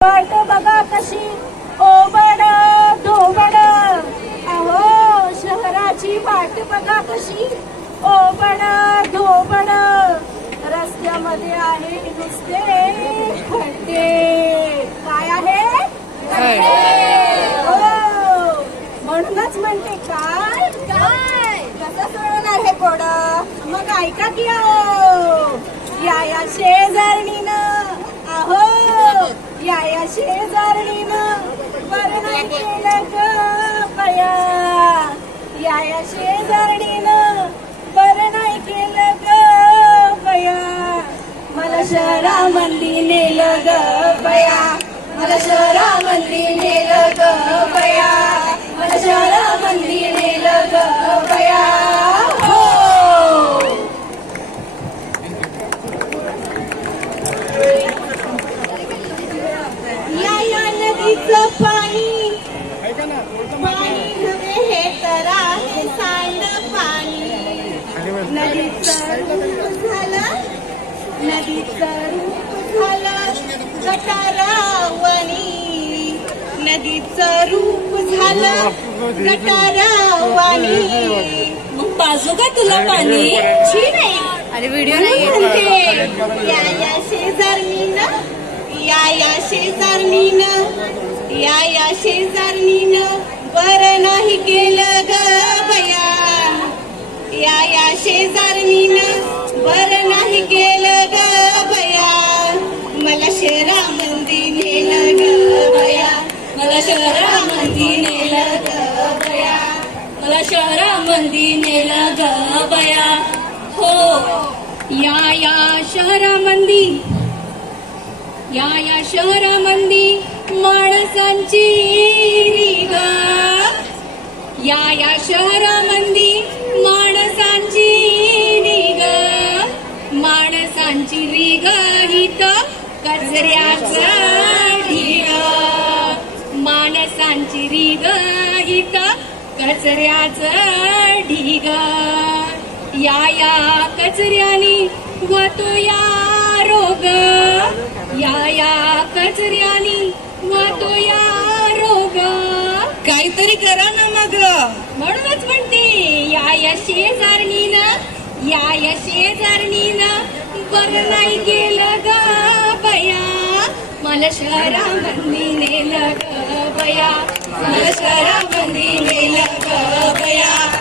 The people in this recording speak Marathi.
वाट बघा कशी ओबड धोबड, अहो शहराची वाट बघा कशी ओबड धोबड, रस्त्यामध्ये आहे नुसते खड्डे. काय आहे? हो, म्हणूनच म्हणते काय काय कसं सोडणार हे कोड. मग ऐका की अहो, या शेजारणीनं, अहो या शेजारणीनं बरं नाही केलं ग बया, या शेजारणीनं बरं नाही केलं ग बया. मला शहरामंदी नेलं ग बया, मला शहरामंदी नेलं ग बया, मला शहरामंदी नेलं ग बया. हो, या नदीचं पाणी पाणी नव्हे हे तर आहे सांड पाणी. नदीचं रूप झालं, नदीचं रूप झालं गटारावानी, नदीचं रूप झालं गटारावानी. मग पाजू का तुला पाणी? छी नाही, अरे व्हिडिओ नाही म्हणते. या शेजारणीनं, या शेजारणीनं, या शेजारणीनं बरं नाही केलं ग बया, या शेजारणीनं बरं नाही केलं ग बया. मला शहरामंदी नेलं ग बया, मला शहरामंदी नेलं ग बया, मला शहरामंदी नेलं ग बया. हो, या शहरामंदी, या शहरामंदी माणसांची रीग, या शहरामंदी माणसांची रीग, माणसांची रीग हित कचऱ्याचा ढीग, माणसांची रीग हित कचऱ्याचा ढीग. या कचऱ्यानी होतो या रोग, या कचऱ्यानी होतो या रोग. काहीतरी करा ना मग. म्हणूनच म्हणते या शेजारणीनं, या शेजारणीनं बरं नाही केलं ग बया, मला शहरामंदी नेलं ग बया, मला शहरामंदी नेलं ग बया.